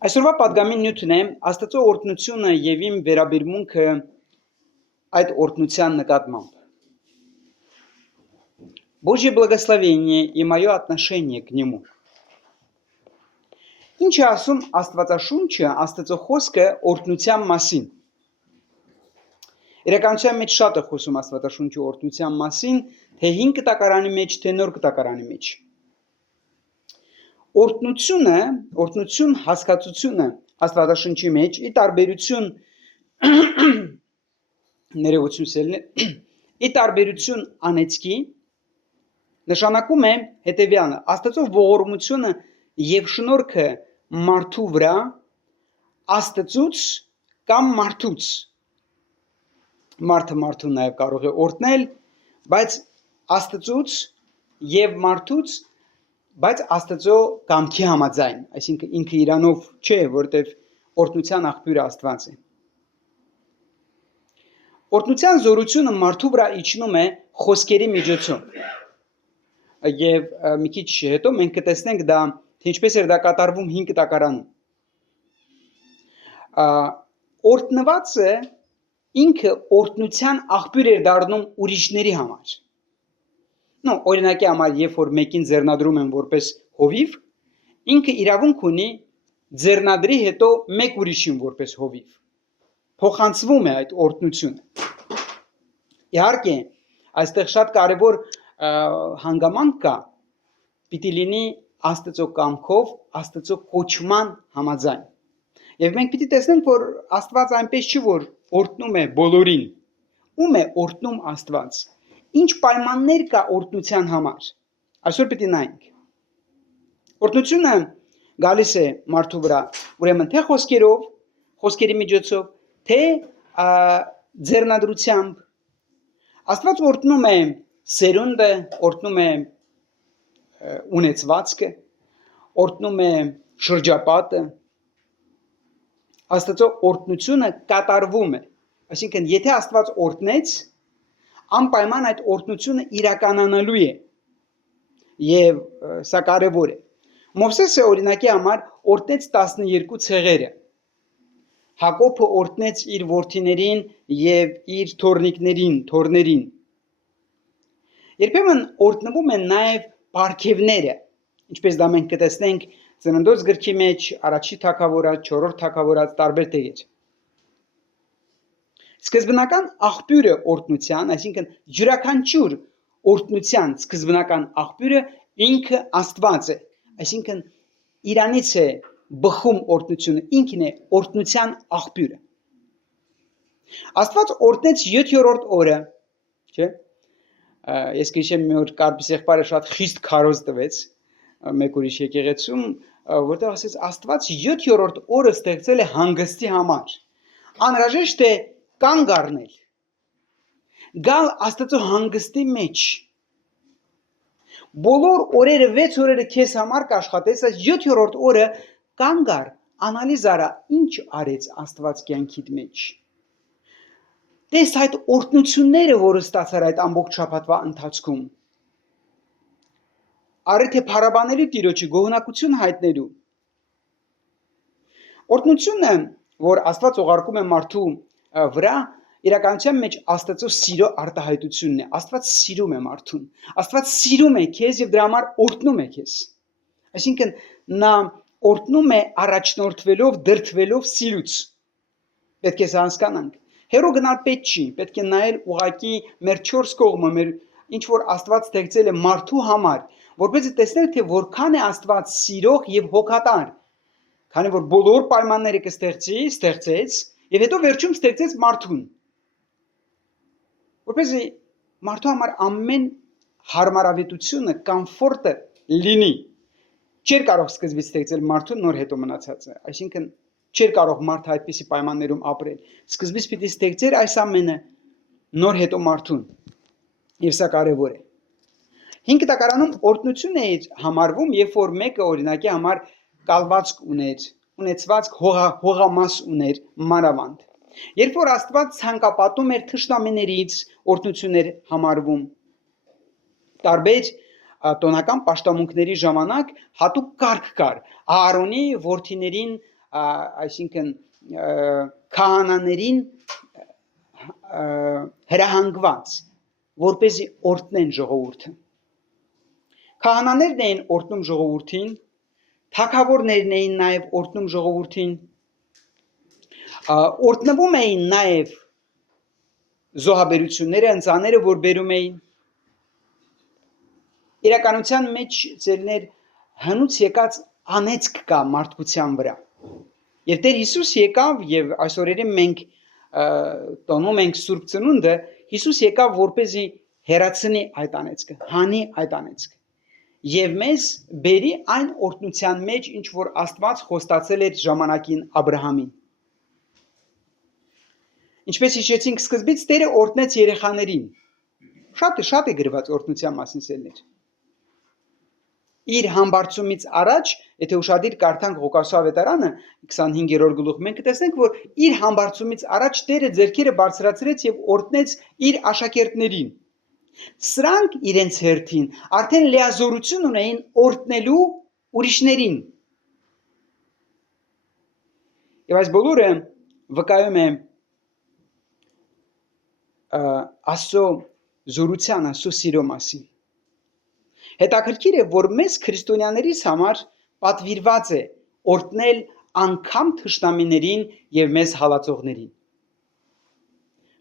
Այսօրվա պատգամին նյութն է Աստծո օրհնությունը եւ իմ վերաբերմունքը այդ օրհնության նկատմամբ. Божье благословение и мое отношение к нему. Ինչ է ասում Աստվածաշունչը, Աստծո խոսքը օրհնության մասին։ Իրականության մեջ շատ է խոսում Աստվածաշունչը օրհնության մասին, թե 5 կտակարանի մեջ, թե նոր կտակարանի մեջ։ Օրհնություն հասկացությունը Աստվածաշնչի մեջ ի տարբերություն ի տարբերություն անեծքի նշանակում է հետևյալը. Աստծո ողորմությունը եւ շնորհքը մարդու վրա Աստծուց կամ մարդուց մարդը մարդուն նաև կարող է օրհնել, բայց Աստծուց եւ մարդուց, բայց Աստծո կամքի համաձայն, այսինքն ինքը իրանով չէ, որտեվ օրհնության աղբյուրը Աստված է։ Օրհնության զորությունը մարդու վրա իջնում է խոսքերի միջոցով։ Եվ մի քիչ հետո մենք կտեսնենք դա, թե ինչպես էր դա կատարվում 5 տակարանում։ Օրհնվածը ինքը օրհնության աղբյուր էր դառնում ուրիշների համար։ Օրինակի համար, երբ որ մեկին ձեռնադրում են որպես հովիվ, ինքը իրավունք ունի ձեռնադրի հետո մեկ ուրիշին որպես հովիվ։ Փոխանցվում է այդ օրհնությունը։ Իհարկե, այստեղ շատ կարևոր հանգամանք կա, պիտի լինի Աստծո կամքով, Աստծո կոչման համաձայն։ Եվ մենք պիտի տեսնենք, որ Աստված այնպես չի, որ օրհնում է բոլորին։ Ում է օրհնում Աստված։ Ինչ պայմաններ կա օրհնության համար։ Այսօր պիտի նայենք։ Օրհնությունը գալիս է մարդու վրա, ուրեմն թե խոսքերով, խոսքերի միջոցով, թե ձեռնադրությամբ։ Աստված օրհնում է սերունդը, օրհնում է ունեցվածքը, օրհնում է շրջապատը։ Աստծո օրհնությունը կատարվում է։ Այսինքն, եթե Աստված օրհնեց, անպայման այդ օրհնությունը իրականանալու է։ Եվ սա կարևոր է։ Մովսեսը օրինակի համար օրհնեց 12 ցեղերը։ Հակոբը օրհնեց իր որդիներին եւ իր թոռներին։ Երբեմն օրհնվում են նաեւ պարգևները, ինչպես դա մենք կտեսնենք Ծննդոց գրքի մեջ, Առաջի թագավորած, 4-րդ թագավորած տարբեր տեղեր։ Սկզբնական աղբյուրը օրհնության, այսինքն յուրաքանչյուր օրհնության սկզբնական աղբյուրը ինքը Աստված է, այսինքն իրանից է բխում օրհնությունը, ինքն է օրհնության աղբյուրը։ Աստված օրհնեց 7-րդ օրը, չէ՞։ Ես քիշեմ մի օր Կարպիս եղբայրը շատ խիստ քարոզ տվեց մեկ ուրիշ եկեղեցում, որտեղ ասեց Աստված 7-րդ օրը ստեղծել է հանգստի համար։ Անհրաժեշտ է կանգ առնել, գալ Աստծո հանգստի մեջ։ Բոլոր օրերը 6 օրերը քեզ համար կաշխատես, այս 7-րդ օրը կանգ առ, անալիզ արա, ինչ արեց Աստված կյանքիդ մեջ։ Տես այդ օրհնությունները, որը ստացար այդ ամբողջ շաբաթվա ընթացքում։ Արի թե փառաբանելու Տիրոջը գոհունակություն հայտնելու։ Օրհնությունը, որ Աստված ուղարկում է մարդու վրա, իրականության մեջ Աստծո սիրո արտահայտությունն է։ Աստված սիրում է մարդուն։ Աստված սիրում է քեզ եւ դրա համար օրհնում է քեզ։ Այսինքն նա օրհնում է առաջնորդվելով, դրդվելով սիրուց։ Պետք է հասկանանք։ Հերո գնալ պետք չի, պետք է նայել ուղակի մեր 4 կողմը, մեր ինչ որ Աստված ստեղծել է մարդու համար, որպեսզի տեսնենք, թե որքան է Աստված սիրող եւ հոգատար։ Քանի որ բոլոր պայմանները ստեղծեց եւ հետո վերջում ստեղծեց մարդուն։ Որպեսզի մարդու համար ամեն հարմարավետությունը, կոմֆորտը լինի։ Չէր կարող սկզբից ստեղծել մարդուն, նոր հետո մնացածը։ Այսինքն չէր կարող մարդը այդպիսի պայմաններում ապրել։ Սկզբից պիտի ստեղծեր այս ամենը, նոր հետո մարդուն։ Եվ սա կարևոր է։ 5 տակարանում օրհնություն է համարվում, երբ որ մեկը օրինակի համար կալվածք ուներ, ունեցվածք հողամաս ուներ մանավանդ։ Երբ որ Աստված ցանկապատում էր թշնամիներից, օրհնություններ համարվում։ Տարբեր տոնական պաշտամունքների ժամանակ հատուկ կարգ կար։ Ահարոնի որդիներին այսինքն քահանաներին հրահանգված, որպեսզի օրհնեն ժողովուրդը։ Քահանաներն էին օրհնում ժողովրդին, թագավորներն էին նաև օրհնում ժողովրդին, օրհնվում էին նաև զոհաբերությունները, ընծաները, որ բերում էին։ Իրականության մեջ ծերներ հնուց եկած անեծք կա մարդկության վրա։ Եվ Տեր Հիսուս եկավ եւ այսօրերը մենք տոնում ենք Սուրբ Ծնունդը, Հիսուս եկավ որպեսզի հեռացնի այդ անեծքը, հանի այդ անեծքը։ Եվ մեզ բերի այն օրհնության մեջ, ինչ որ Աստված խոստացել էր ժամանակին Աբրահամին։ Ինչպես հիշեցինք սկզբից, Տերը օրհնեց երեխաներին։ Շատ է գրված օրհնության մասին սերներ։ Իր համբարձումից առաջ, եթե ուշադիր կարդանք Ղուկաս ավետարանը 25-րդ գլուխ, մենք կտեսնենք, որ իր համբարձումից առաջ Տերը ձեռքերը բարձրացրեց եւ օրհնեց իր աշակերտներին։ Սրանք իրենց հերթին արդեն լիազորություն ունեին օրհնելու ուրիշներին։ Եվ այս բոլորը վկայում է Աստծո զորության, Աստծո սիրո մասին։ Հետաքրքիր է, որ մեզ քրիստոնյաներիս համար պատվիրված է օրհնել անգամ թշնամիներին եւ մեզ հալածողներին։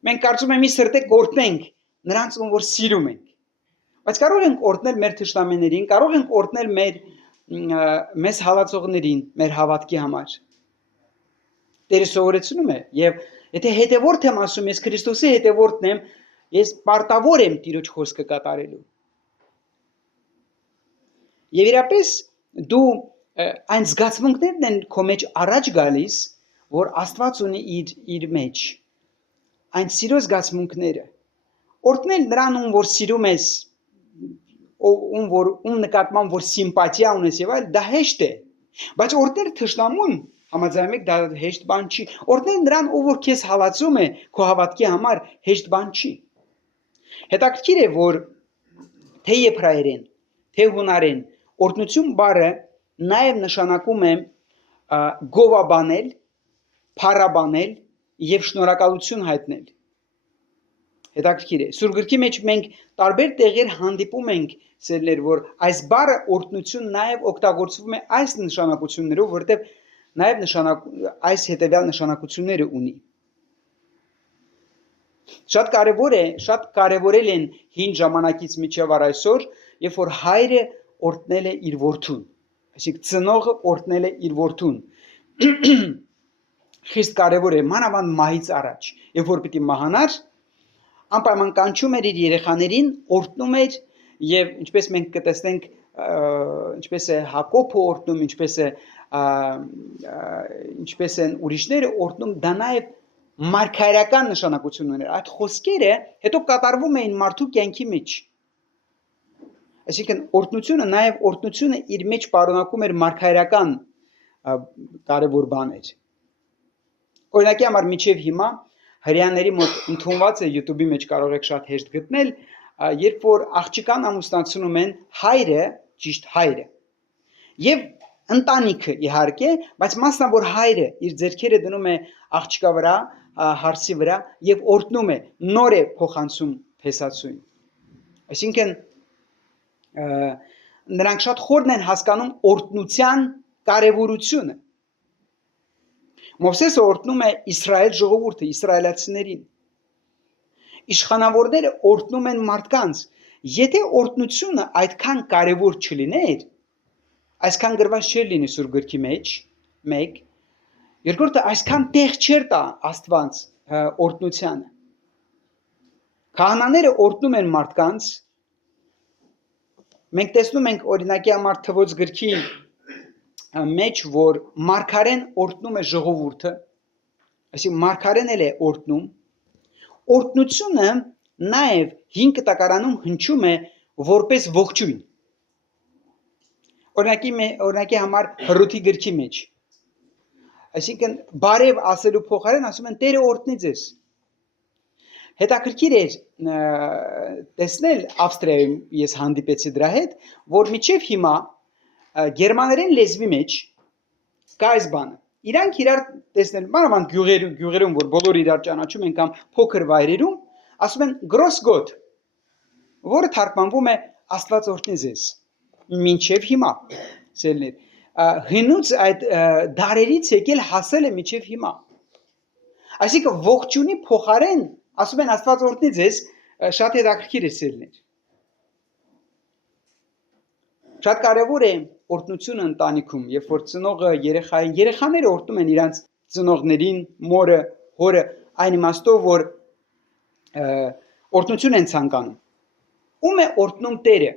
Մենք կարծում եմ, մի սրտե կօրհնենք նրանց, ում որ սիրում ենք։ Բայց կարող ենք օրհնել մեր թշնամիներին, կարող ենք օրհնել մեզ հալածողներին, մեր հավատքի համար։ Տերը սովորեցնում է, եւ եթե հետևորդ եմ ասում, ես Քրիստոսի հետևորդն եմ, ես պարտավոր եմ Տիրոջ խոսքը կատարելու։ Եվ իրապես դու այն զգացմունքներն են քո մեջ առաջ գալիս, որ Աստված ունի իր մեջ, այն սիրո զգացմունքները։ Օրհնել նրան, ում որ սիրում ես, ում նկատմամբ որ սիմպաթիա ունես եւ այլ, դա հեշտ է։ Բայց օրհնել թշնամուն, համաձայն եք, դա հեշտ բան չի։ Օրհնել նրան, ով որ քեզ հալածում է քո հավատքի համար, հեշտ բան չի։ Հետաքրքիր է, որ թե եբրայերեն, թե հունարեն օրհնություն բառը նաև նշանակում է գովաբանել, փառաբանել եւ շնորհակալություն հայտնել։ Հետաքրքիր է։ Սուրբ գրքի մեջ մենք տարբեր տեղեր հանդիպում ենք սերներ, որ այս բառը օրհնություն նաև օգտագործվում է այս նշանակություններով, որտեղ նաև այս հետևյալ նշանակությունները ունի։ Շատ կարևորել են հին ժամանակից մինչև այսօր, երբ որ հայրը օրհնել է իր որդուն, այսինքն ծնողը օրհնել է իր որդուն։ Խիստ կարևոր է մանավանդ մահից առաջ, երբ որ պիտի մահանար, անպայման կանչում էր իր երեխաներին, օրհնում էր եւ ինչպես մենք կտեսնենք, ինչպես է Հակոբը օրհնում, ինչպես են ուրիշները օրհնում, դա նաեւ մարգարեական նշանակություն ուներ։ Այդ խոսքերը հետո կատարվում էին մարդու կյանքի մեջ։ Այսինքն օրհնությունը նաեւ օրհնությունը իր մեջ պարունակում էր մարգարեական կարևոր բաներ։ Օրինակի համար միջև հիմա հрьяաների մոտ ընդունված է YouTube-ի մեջ կարող եք շատ հեշտ գտնել, երբ որ աղջկան ամուսնացնում են հայրը, ճիշտ հայրը, եւ ընտանիքը իհարկե, բայց մասնավոր հայրը իր ձեռքերը դնում է աղջկա վրա, հարսի վրա եւ օրհնում է, նոր է փոխանցում փեսացուն։ Այսինքն նրանք շատ խորն են հասկանում օրհնության կարևորությունը։ Մովսեսը օրհնում է Իսրայել ժողովուրդը, իսրայելացիներին։ Իշխանավորները օրհնում են մարդկանց։ Եթե օրհնությունը այդքան կարևոր չլիներ, այսքան գրված չէր լինի Սուրբ գրքի մեջ, 1, երկրորդը այսքան տեղ չէր տա Աստված օրհնությանը։ Քահանաները օրհնում են մարդկանց։ Մենք տեսնում ենք օրինակի համար Թվոց գրքի մեջ, որ մարգարեն օրհնում է ժողովուրդը, այսինքն մարգարեն էլ է օրհնում, օրհնությունը նաև հին կտակարանում հնչում է որպես ողջույն։ Օրինակի համար Հռոթի գրքի մեջ, այսինքն բարև ասելու փոխարեն ասում են Տերը օրհնի ձեզ։ Հետաքրքիր էր տեսնել Ավստրիայում, ես հանդիպեցի դրա հետ, որ մինչև հիմա գերմաներեն լեզվի մեջ կա այս բանը, իրանք իրար տեսնել, մանավանդ գյուղերում, որ բոլորը իրար ճանաչում են կամ փոքր վայրերում, ասում են gross God, որը թարգմանվում է Աստված օրհնի ձեզ։ Մինչև հիմա, սերներ, հնուց այդ դարերից եկել հասել է մինչև հիմա։ Այսինքն ողջունի փոխարեն ասում են Աստված օրհնի ձեզ, շատ հետաքրքիր է սերներ։ Շատ կարևոր է օրհնությունը ընտանիքում, երբ որ ծնողը երեխաները օրհնում են իրանց ծնողներին, մորը, հորը, այն իմաստով, որ օրհնություն են ցանկանում։ Ում է օրհնում Տերը։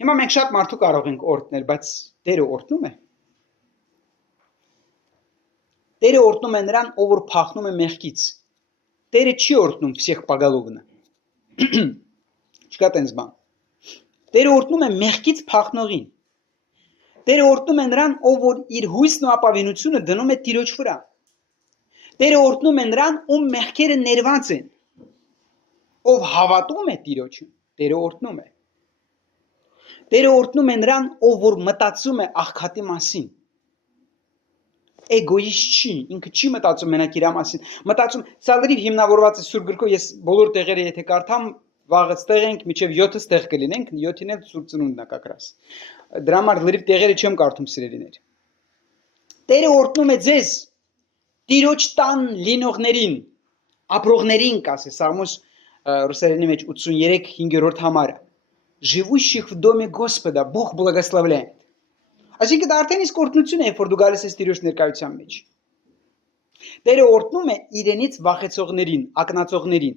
Հիմա մենք շատ մարդու կարող ենք օրհնել, բայց Տերը օրհնում է։ Տերը օրհնում է նրան, ով որ փախնում է մեղքից։ Տերը չի օրհնում всех поголовно։ Չկա տենց բան։ Տերը օրհնում է մեղքից փախնողին։ Տերը օրհնում է նրան, ով որ իր հույսն ու ապավինությունը դնում է Տիրոջ վրա։ Տերը օրհնում է նրան, ում մեղքերը ներված են։ Ով հավատում է Տիրոջին, Տերը օրհնում է։ Տերը օրհնում է նրան, ով որ մտածում է աղքատի մասին։ Էգոիստ չի, ինքը չի մտածում մենակ իր մասին։ Մտածում, սա լրիվ հիմնավորված է Սուրբ գրքով, ես բոլոր տեղերը եթե կարդամ, վաղը ստեղ ենք, միջև 7 ստեղ կլինենք, 7-ին էլ Սուրբ ծնունդն է կակրաս։ Դրա համար լրիվ տեղերը չեմ կարդում սիրելիներ։ Տերը օրհնում է ձեզ, Տիրոջ տան լինողներին, ապրողներին, կասե Սաղմոս ռուսերենի մեջ 83-5-րդ համարը։ Живущих в доме Господа Бог благословляет։ Այսինքն դա արդեն իսկ օրհնություն է, երբ որ դու գալիս ես Տիրոջ ներկայության մեջ։ Տերը օրհնում է իրենից վախեցողներին, ակնածողներին։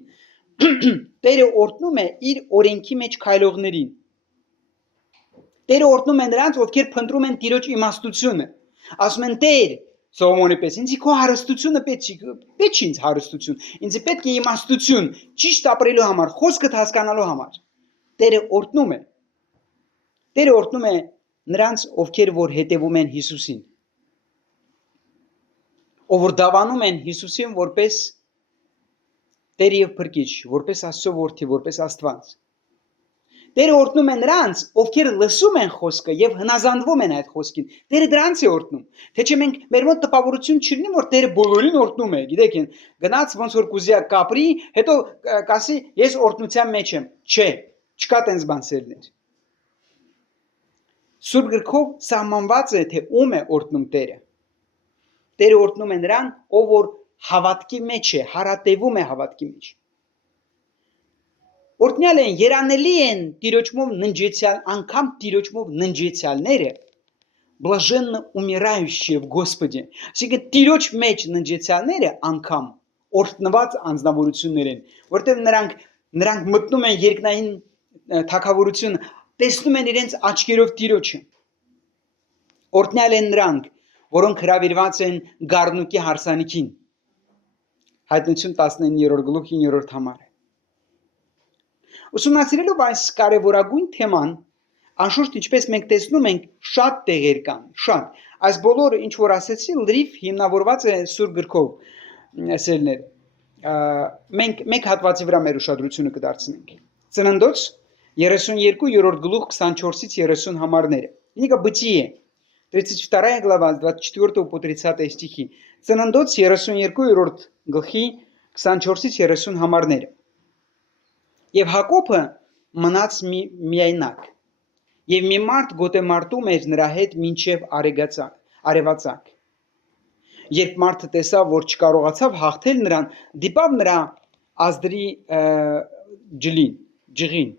Տերը օրհնում է իր օրենքի մեջ քայլողներին։ Տերը օրհնում է նրանց, ովքեր փնտրում են Տիրոջ իմաստությունը։ Ասում են Տեր, Սողոմոնի պես, ինձ քո հարստությունը պետք չի ինձ հարստություն, ինձ պետք է իմաստություն, ճիշտ ապրելու համար, խոսքդ հասկանալու համար։ Տերը օրհնում է։ Տերը օրհնում է նրանց, ովքեր որ հետևում են Հիսուսին։ Ով որ դավանում են Հիսուսին որպես Տեր եւ Փրկիչ, որպես Աստծո որդի, որպես Աստված։ Տերը օրհնում է նրանց, ովքեր լսում են խոսքը եւ հնազանդվում են այդ խոսքին։ Տերը դրանց է օրհնում։ Թե չէ մենք մեր մոտ տպավորություն չլինի, որ Տերը բոլորին օրհնում է։ Գիտեք, գնաց ոնց որ կուզիա կապրի, հետո կասի ես օրհնության մեջ եմ։ Չէ, չկա տենց բան սերներ։ Սուրբ գրքով սահմանված է, թե ում է օրհնում Տերը։ Տերը օրհնում է նրան, ով որ հավատքի մեջ է, հարատևում է հավատքի մեջ։ Օրհնյալ են, երանելի են Տիրոջմով ննջեցյալ, անգամ Տիրոջմով ննջեցյալները, блаженно умирающие в Господе։ Այսինքն Տիրոջ մեջ ննջեցյալները անգամ օրհնված անձնավորություններ են, որտեղ նրանք մտնում են երկնային թագավորություն, տեսնում են իրենց աչքերով Տիրոջը։ Օրհնյալ են նրանք, որոնք հրավիրված են Գառնուկի հարսանիքին։ Հայտնություն 19-րդ գլուխ 9-րդ համարը։ Ուսումնասիրելով այս կարևորագույն թեման, անշուշտ ինչպես մենք տեսնում ենք, շատ տեղեր կան, շատ։ Այս բոլորը ինչ որ ասեցի, լրիվ հիմնավորված է Սուրբ գրքով, սերներ։ Մենք մեկ հատվածի վրա մեր ուշադրությունը կդարձնենք։ Ծննդոց 32-րդ գլուխ 24-ից 30 համարները։ Ինքը Бытие 32 глава 24 по 30 стихи։ Ծննդոց 32-րդ գլխի 24-ից 30 համարները։ Եվ Հակոբը մնաց միայնակ, եւ մի մարդ գոտեմարտում էր նրա հետ մինչև արևածագ։ Երբ մարդը տեսավ, որ չկարողացավ հաղթել նրան, դիպավ նրա ազդրի ջղին։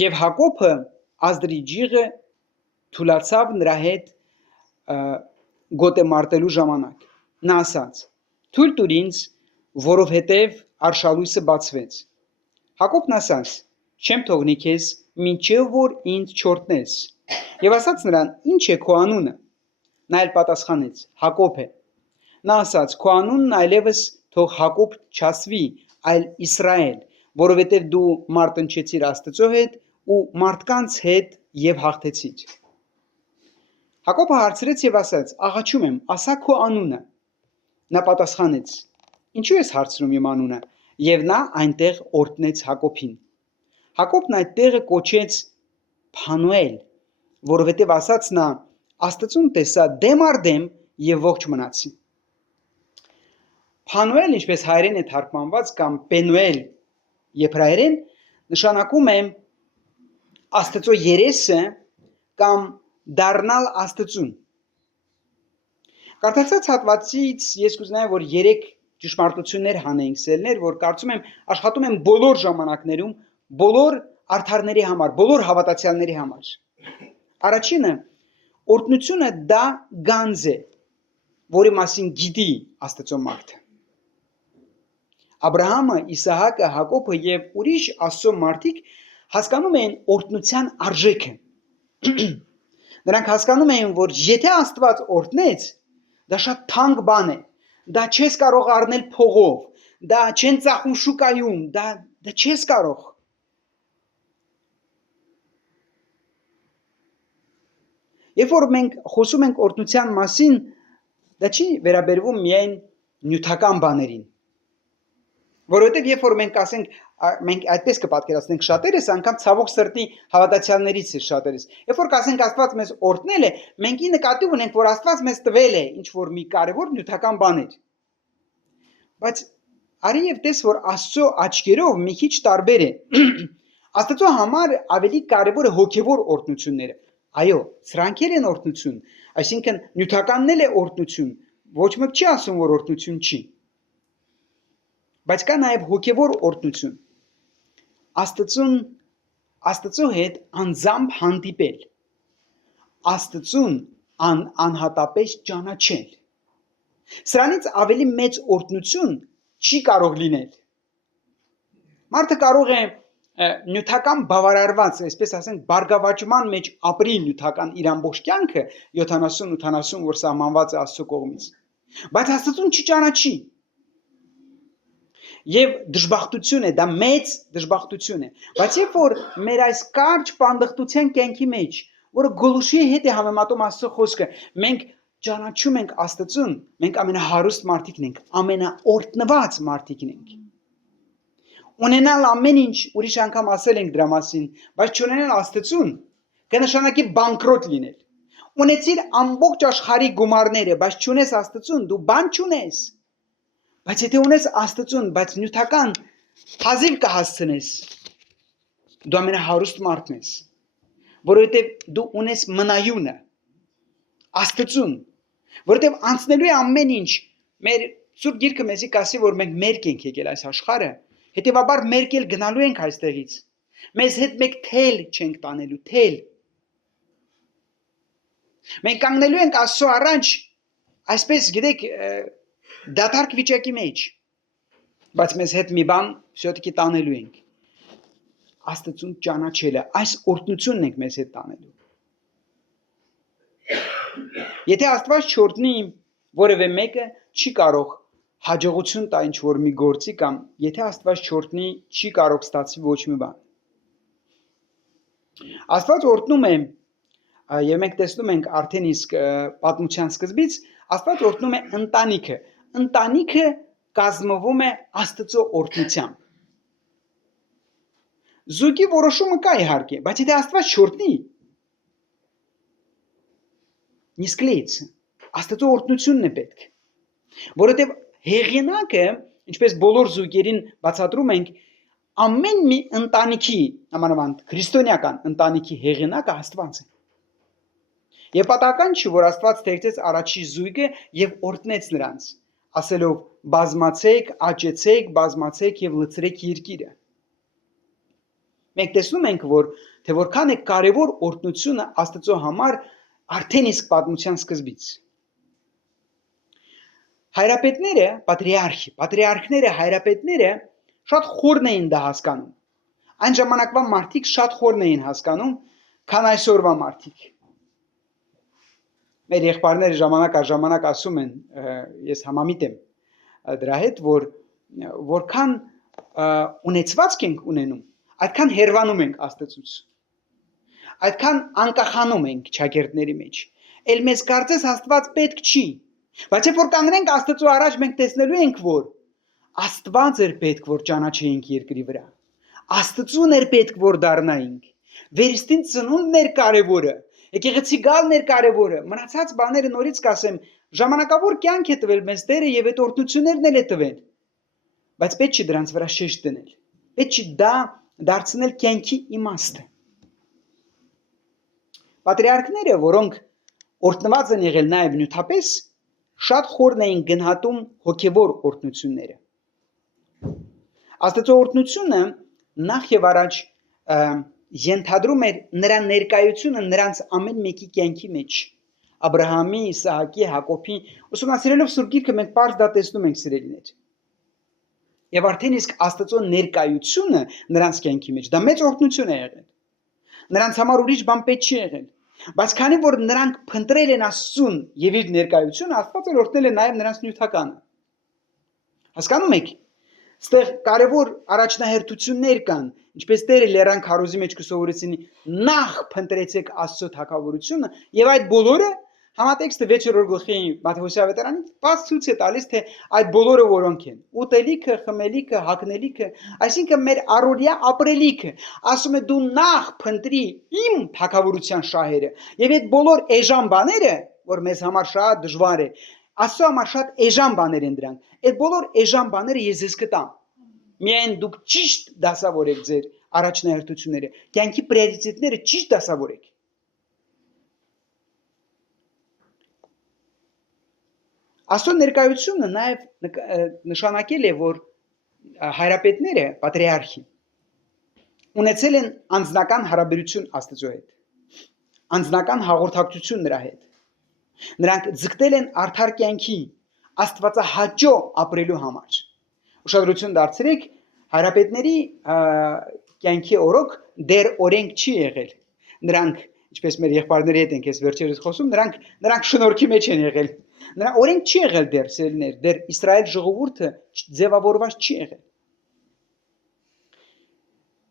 Եվ Հակոբը ազդրի ջիղը թուլացավ նրա հետ գոտեմարտելու ժամանակ։ Նա ասաց. «Թույլ տուր ինձ, որովհետև արշալույսը բացվեց»։ Հակոբն ասաց. «Չեմ թողնի քեզ, մինչև որ ինձ չորտնես»։ Եվ ասաց նրան. «Ինչ է քո անունը»։ Նա էլ պատասխանեց. «Հակոբ է»։ Նա ասաց. «Քո անունն այլևս թող Հակոբ չասվի, այլ Իսրայել, որովհետև դու մարտնչեցիր Աստծո հետ ու մարդկանց հետ եւ հաղթեցիր»։ Հակոբը հարցրեց եւ ասաց. «Աղաչում եմ, ասա քո անունը»։ Նա պատասխանեց. «Ինչու ես հարցնում իմ անունը»։ Եվ նա այնտեղ օրհնեց Հակոբին։ Հակոբն այդ տեղը կոչեց Փանուել, որովհետև ասաց նա. Աստծուն տեսա դեմ առ դեմ եւ ողջ մնացի։ Փանուել, ինչպես հայերեն է թարգմանված կամ Պենուել եբրայերեն, նշանակում է Աստծո երեսը կամ դառնալ Աստծուն։ Կարդացած հատվածից ես կուզենայի, որ 3 ճշմարտություններ հանենք սելներ, որ կարծում եմ աշխատում են բոլոր ժամանակներում, բոլոր արդարների համար, բոլոր հավատացյալների համար։ Առաջինը, օրհնությունը դա գանձ է, որի մասին գիտի Աստծո մարդը։ Աբրահամը, Իսահակը, Հակոբը եւ ուրիշ Աստծո մարդիկ հասկանում էին օրհնության արժեքը։ Նրանք հասկանում էին, որ եթե Աստված օրհնեց, դա շատ թանկ բան է։ Դա չես կարող առնել փողով, դա չեն ծախում շուկայում, դա չես կարող։ Երբ որ մենք խոսում ենք օրհնության մասին, դա չի վերաբերվում միայն նյութական բաներին։ Որովհետև երբ որ մենք ասենք, մենք այդպես կպատկերացնենք շատերս, անգամ ցավոք սրտի հավատացյալներից է շատերս։ Երբ որ կասենք Աստված մեզ օրհնել է, մենք ի նկատի ունենք, որ Աստված մեզ տվել է ինչ որ մի կարևոր նյութական բաներ։ Բայց արի եւ տես, որ Աստծո աչքերով մի քիչ տարբեր է։ Աստծո համար ավելի կարևոր է հոգեվոր օրհնությունները։ Այո, սրանքեր են օրհնություն, այսինքն նյութականն էլ է օրհնություն։ Ոչ մեկ չի ասում, որ օրհնություն չի։ Բայց կա նաև հոգևոր օրհնություն։ Աստծո հետ անձամբ հանդիպել։ Աստծուն անհատապես ճանաչել։ Սրանից ավելի մեծ օրհնություն չի կարող լինել։ Մարդը կարող է նյութական բավարարված, այսպես ասենք, բարգավաճման մեջ ապրի նյութական իր ամբողջ կյանքը 70-80 որ սահմանված է Աստծո կողմից։ Բայց Աստծուն չճանաչի։ Եվ դժբախտություն է, դա մեծ դժբախտություն է։ Բայց երբ որ մեր այս կարճ պանդխտության կյանքի մեջ, որը գոլուշի հետ է համեմատում Աստծո խոսքը, մենք ճանաչում ենք Աստծուն, մենք ամենահարուստ մարդիկն ենք, ամենաօրհնված մարդիկն ենք։ Ունենալ ամեն ինչ, ուրիշ անգամ ասել ենք դրա մասին, բայց չունենալ Աստծուն, կնշանակի բանկրոտ լինել։ Ունեցիր ամբողջ աշխարհի գումարները, բայց չունես Աստծուն, դու բան չունես։ Բայց եթե ունես Աստծուն, բայց նյութական հազիվ կհասցնես, դու ամենահարուստ մարդն ես, որովհետև դու ունես մնայունը, Աստծուն, որովհետև անցնելու է ամեն ինչ, մեր Սուրբ Գիրքը մեզի կասի, որ մենք մերկ ենք եկել այս աշխարհը, հետևաբար մերկ էլ գնալու ենք այստեղից, մեզ հետ մեկ թել չենք տանելու, թել։ Մենք կանգնելու ենք Աստծո առաջ, այսպես գիտեք, դատարկ վիճակի մեջ, բայց մեզ հետ մի բան всё-таки տանելու ենք։ Աստծուն ճանաչելը, այս օրհնությունն ենք մեզ հետ տանելու։ Եթե Աստված չօրհնի որևէ մեկը, չի կարող հաջողություն տա ինչ որ մի գործի կամ եթե Աստված չօրհնի, չի կարող ստացվի ոչ մի բան։ Աստված օրհնում է, եւ մենք տեսնում ենք արդեն իսկ պատմության սկզբից, Աստված օրհնում է ընտանիքը։ Ընտանիքը կազմվում է Աստծո օրհնությամբ։ Զույգի որոշումը կա իհարկե, բայց եթե Աստված չօրհնի, նիսկլից Աստծո օրհնությունն է պետք։ Որովհետև հեղինակը, ինչպես բոլոր զույգերին բացատրում ենք, ամեն մի ընտանիքի, նամանավանդ քրիստոնեական ընտանիքի հեղինակը Աստված է։ Եվ պատահական չի, որ Աստված թերցեց առաջի զույգը եւ օրհնեց նրանց, ասելով. բազմացեք, աճեցեք, բազմացեք եւ լցրեք երկիրը։ Մենք տեսնում ենք, որ թե որքան է կարևոր օրհնությունը Աստծո համար արդեն իսկ պատմության սկզբից։ Հայրապետները, պատրիարքները, հայրապետները շատ խորն էին դա հասկանում։ Այն ժամանակվա մարդիկ շատ խորն էին հասկանում, քան այսօրվա մարդիկ։ Մեր եղբայրները ժամանակ առ ժամանակ ասում են, ես համամիտ եմ դրա հետ, որ որքան ունեցվածք ենք ունենում, այդքան հերվանում ենք Աստծուց։ Այդքան անկախանում ենք ճակերտների մեջ։ Էլ մեզ կարծես Աստված պետք չի։ Բայց երբ որ կանգնենք Աստծո առաջ, մենք տեսնելու ենք, որ Աստված էր պետք, որ ճանաչեինք երկրի վրա։ Աստծուն էր պետք, որ դառնայինք։ Վերստին ծնունդն էր կարևորը։ Եկեղեցի գալն էր կարևորը, մնացած բաները նորից կասեմ, ժամանակավոր կյանք է տվել մեզ Տերը եւ այդ օրհնություններն էլ է տվել։ Բայց պետք չի դրանց վրա շեշտ դնել։ Պետք չի դա դարձնել կյանքի իմաստը։ Պատրիարքները, որոնք օրհնված են եղել նաեւ նյութապես, շատ խորն էին գնահատում հոգեվոր օրհնությունները։ Աստծո օրհնությունը նախ եւ առաջ ենթադրում էր նրա ներկայությունը նրանց ամեն մեկի կյանքի մեջ։ Աբրահամի, Իսահակի, Հակոբի, ուսումնասիրելով Սուրբ Գիրքը մենք պարզ դա տեսնում ենք սիրելիներ։ Եվ արդեն իսկ Աստծո ներկայությունը նրանց կյանքի մեջ, դա մեծ օրհնություն է եղել։ Նրանց համար ուրիշ բան պետք չի եղել։ Բայց քանի որ նրանք փնտրել են Աստծուն եւ իր ներկայությունը, Աստված էլ օրհնել է նաեւ նրանց նյութականը։ Հասկանում եք։ Ստեղ կարևոր առաջնահերթություններ կան, ինչպես Տերը Լեռան քարոզի մեջ կսովորեցնի, նախ փնտրեցեք Աստծո թագավորությունը եւ այդ բոլորը համատեքստը 6-րդ գլխի Մատթեոս ավետարանից բաց ցույց է տալիս, թե այդ բոլորը որոնք են՝ ուտելիքը, խմելիքը, հագնելիքը, այսինքն մեր առօրյա ապրելիքը, ասում է դու նախ փնտրի իմ թագավորության շահերը եւ այդ բոլոր էժան բաները, որ մեզ համար շատ դժվար է, Աստծո համար շատ էժան բաներ են դրանք։ Այդ բոլոր էժան բաները ես ձեզ կտամ։ Միայն դուք ճիշտ դասավորեք ձեր առաջնահերթությունները, կյանքի պրիորիտետները ճիշտ դասավորեք։ Աստծո ներկայությունը նաև նշանակել է, որ հայրապետները, պատրիարխի, ունեցել են անձնական հարաբերություն Աստծո հետ, անձնական հաղորդակցություն նրա հետ։ Նրանք ձգտել են արդար կյանքի, աստվածահաճո ապրելու համար։ Ուշադրություն դարձրեք, հայրապետների կյանքի օրոք դեռ օրենք չի եղել։ Նրանք, ինչպես մեր եղբայրների հետ ենք ես վերջերս խոսում, նրանք շնորհքի մեջ են եղել։ Նրա օրենք չի եղել դեռ, սերներ, դեռ Իսրայել ժողովուրդը ձևավորված չի եղել։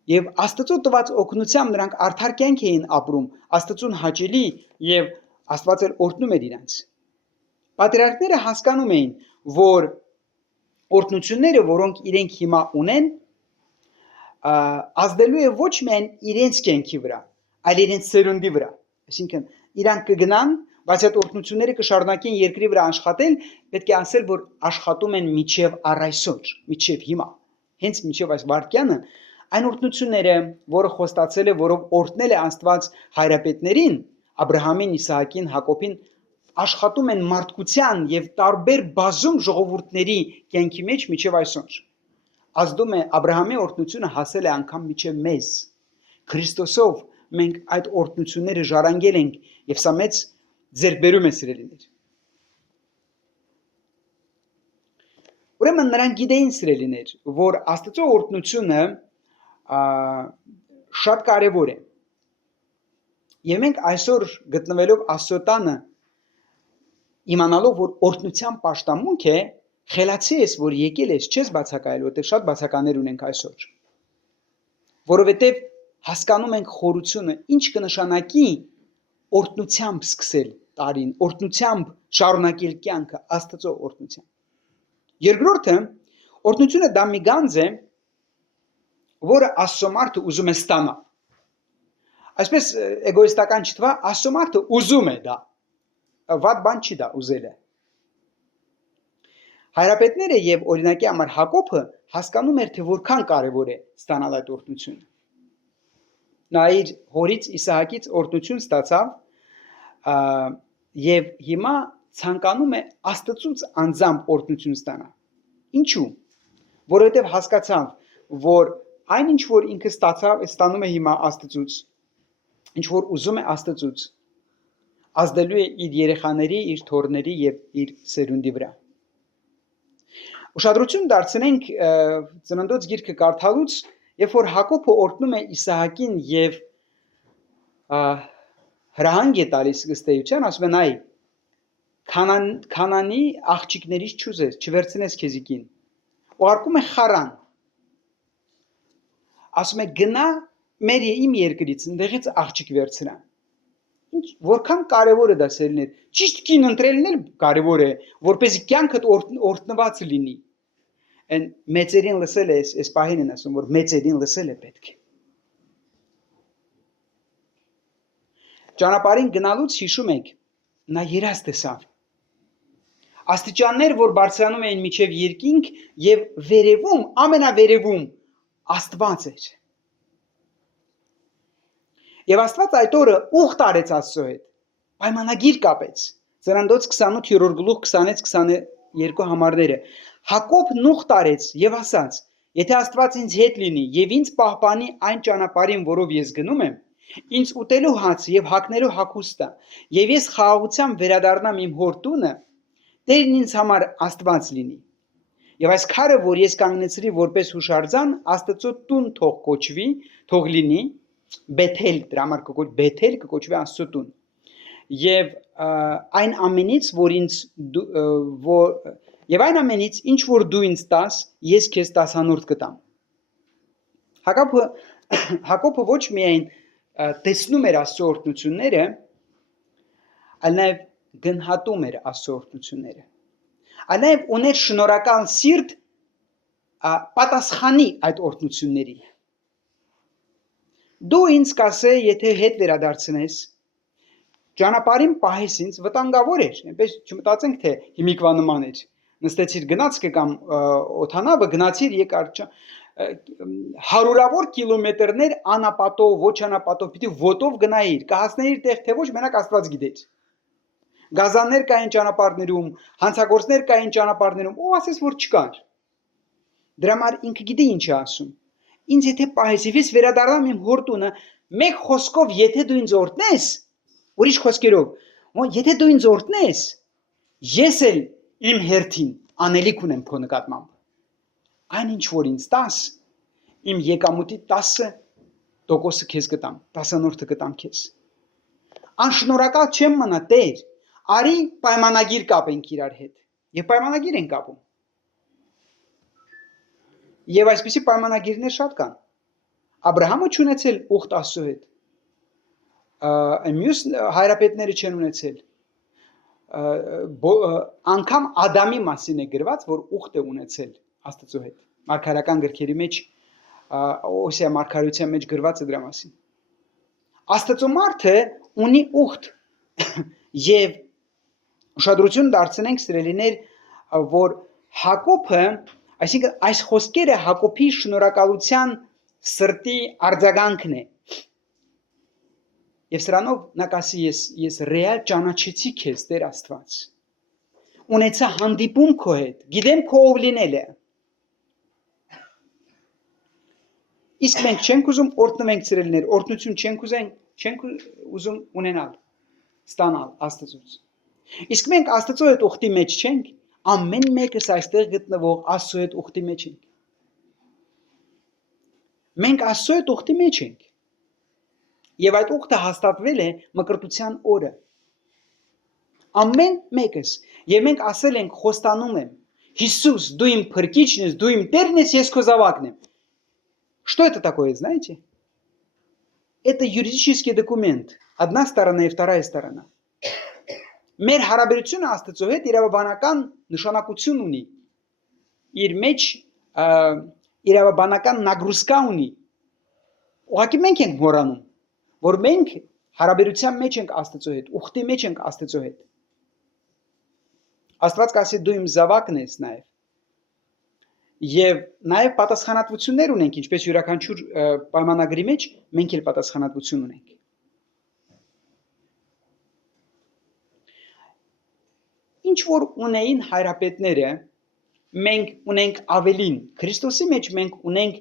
Եվ Աստծո տված օգնությամբ նրանք արդար կյանք էին ապրում, Աստծուն հաճելի եւ Աստված էլ օրհնում էր իրենց։ Պատրիարքները հասկանում էին, որ օրհնությունները, որոնք իրենք հիմա ունեն, ազդելու է ոչ միայն իրենց կյանքի վրա, այլ իրենց սերունդի վրա։ Այսինքն իրանք կգնան, բայց այդ օրհնությունները կշարունակեն երկրի վրա աշխատել, պետք է ասել, որ աշխատում են միջև առայսօր, միջև հիմա, հենց միջև այս վայրկյանը, այն օրհնությունները, որը խոստացել է, որով օրհնել է Աստված հայրապետներին, Աբրահամին, Իսահակին, Հակոբին, աշխատում են մարդկության եւ տարբեր բազում ժողովուրդների կյանքի մեջ միջև այսօր։ Ազդում է Աբրահամի օրհնությունը հասել է անգամ միջև մեզ։ Քրիստոսով մենք այդ օրհնությունները ժառանգել ենք եւ սա մեծ ձեռքբերում է սիրելիներ։ Ուրեմն նրանք գիտեին սիրելիներ, որ Աստծո օրհնությունը շատ կարևոր է։ Եվ մենք այսօր գտնվելով Աստծո տանը իմանալով, որ օրհնության պաշտամունք է, խելացի ես, որ եկել ես, չես բացակայել, որտեղ շատ բացականներ ունենք այսօր։ Որովհետև հասկանում ենք խորությունը, ինչ կնշանակի օրհնությամբ սկսել տարին, օրհնությամբ շարունակել կյանքը, Աստծո օրհնությամբ։ Երկրորդը, օրհնությունը դա մի գանձ է, որը Աստծո մարդը ուզում է ստանալ։ Այսպես էգոիստական չթվա, Աստծո մարդը ուզում է դա։ Վատ բան չի դա ուզելը։ Հայրապետները եւ օրինակի համար Հակոբը հասկանում էր, թե որքան կարևոր է ստանալ այդ օրհնությունը։ Նա իր հորից Իսահակից օրհնություն ստացավ եւ հիմա ցանկանում է Աստծուց անձամբ օրհնություն ստանալ։ Ինչու՞։ Որովհետեւ հասկացավ, որ այնինչ որ ինքը ստանում է հիմա Աստծուց, ինչ որ ուզում է Աստծուց, ազդելու է իր երեխաների, իր թոռների եւ իր սերունդի վրա։ Ուշադրություն դարձնենք Ծննդոց գիրքը կարդալուց, երբ որ Հակոբը օրհնում է Իսահակին եւ հրահանգ է տալիս ըստեյության, ասում է նայ, Քանանի աղջիկներից չուզես, չվերցնես քեզի կին։ Ուղարկում է Խարան։ Ասում է գնա մեր իմ երկրից, ընդեղից աղջիկ վերցրա։ Ինչ որքան կարևոր է դա սերներ։ Ճիշտ կին ընտրելն էլ կարևոր է, որպեսզի կյանքդ օրհնված լինի։ Այն մեծերին լսել է, այս պահին են ասում, որ մեծերին լսել է պետք է։ ճանապարհին գնալուց հիշում եք, նա երազ տեսավ։ Աստիճաններ, որ բարձրանում էին միջև երկինք եւ վերևում, ամենավերևում Աստված էր։ Եվ Աստված այդ օրը ուխտ արեց Աստծո հետ, պայմանագիր կապեց։ Ծննդոց 28-րդ գլուխ 20-22 համարները։ Հակոբն ուխտ արեց եւ ասաց. Եթե Աստված ինձ հետ լինի եւ ինձ պահպանի այն ճանապարհին, որով ես գնում եմ, ինձ ուտելու հաց եւ հագնելու հագուստը, եւ ես խաղաղությամբ վերադառնամ իմ հոր տունը, Տերն ինձ համար Աստված լինի։ Եվ այս քարը, որ ես կանգնեցրի որպես հուշարձան, Աստծո տուն թող կոչվի, թող լինի, Բեթել, դրա համար կոչվի Բեթել, կոչվի Աստծո տուն։ Եվ այն ամենից, ինչ որ դու ինձ տաս, ես քեզ 10-րդ կտամ։ Հակոբը ոչ միայն տեսնում էր Աստծո օրհնությունները, այլ նաև գնահատում էր Աստծո օրհնությունները։ Այլ նաև ուներ շնորհակալ սիրտ պատասխանի այդ օրհնություններին։ Դու ինձ կասե, եթե հետ վերադարձնես, ճանապարհին պահես ինձ, վտանգավոր էր, այնպես չմտածենք, թե հիմիկվա նման էր։ Նստեցիր գնացքը կամ օթանավը գնացիր եկար հարյուրավոր կիլոմետրներ անապատով, ոչ անապատով, պիտի ոտով գնայիր, կհասնեիր տեղ թե ոչ, մենակ Աստված գիտեր։ Գազաններ կային ճանապարհներում, հանցագործներ կային ճանապարհներում, ով ասես որ չկար։ Դրա համար ինքը գիտի ինչ է ասում։ Ինձ եթե պահես, ես վերադառնամ իմ հոր տունը, մեկ խոսքով եթե դու ինձ օրհնես, ուրիշ խոսքերով, եթե դու ինձ օրհնես, ես էլ իմ հերթին անելիք ունեմ քո նկատմամբ։ Այն ինչ որ ինձ տաս, իմ եկամուտի 10% քեզ կտամ, 10-րդը կտամ քեզ։ Անշնորհակալ չեմ մնա, Տեր, արի պայմանագիր կապենք իրար հետ։ Եվ պայմանագիր են կապում։ Եվ այսպիսի պայմանագիրներ շատ կան։ Աբրահամը չունեցել ուխտ Աստծո հետ։ Մյուս հայրապետները չեն ունեցել։ Անգամ Ադամի մասին է գրված, որ ուխտ է ունեցել Աստծո հետ։ Մարգարեական գրքերի մեջ, Օսիա մարգարեության մեջ գրված է դրա մասին։ Աստծո մարդը ունի ուխտ եւ ուշադրություն դարձնենք սիրելիներ, որ Հակոբը, այսինքն այս խոսքերը Հակոբի շնորհակալության սրտի արձագանքն է։ Եվ սրանով նա կասի ես ռեալ ճանաչեցի քեզ Տեր Աստված։ Ունեցա հանդիպում քո հետ, գիտեմ քո ով լինելը։ Իսկ մենք չենք ուզում օրհնվենք սիրելիներ, օրհնություն չենք ուզում ունենալ, ստանալ Աստծուց։ Իսկ մենք Աստծո հետ ուխտի մեջ չենք, ամեն մեկս այստեղ գտնվող Աստծո հետ ուխտի մեջ ենք։ Մենք Աստծո հետ ուխտի մեջ ենք։ Եվ այդ ուխտը հաստատվել է մկրտության օրը։ Ամեն մեկս, եւ մենք ասել ենք, խոստանում եմ, Հիսուս, դու իմ փրկիչն ես, դու իմ Տերն ես, ես քո զավակն եմ։ Что это такое, знаете? Это юридический документ. Одна сторона и вторая сторона. Մեր հարաբերությունը Աստծո հետ իրավաբանական նշանակություն ունի։ Իր մեջ իրավաբանական նագրուսկա ունի։ Ուղղակի մենք ենք մոռանում, որ մենք հարաբերության մեջ ենք Աստծո հետ, ուխտի մեջ ենք Աստծո հետ։ Աստված կասի դու իմ զավակն ես նաև։ Եվ նաև պատասխանատվություններ ունենք, ինչպես յուրաքանչյուր պայմանագրի մեջ մենք էլ պատասխանատվություն ունենք։ Ինչ որ ունեին հայրապետները, մենք ունենք ավելին։ Քրիստոսի մեջ մենք ունենք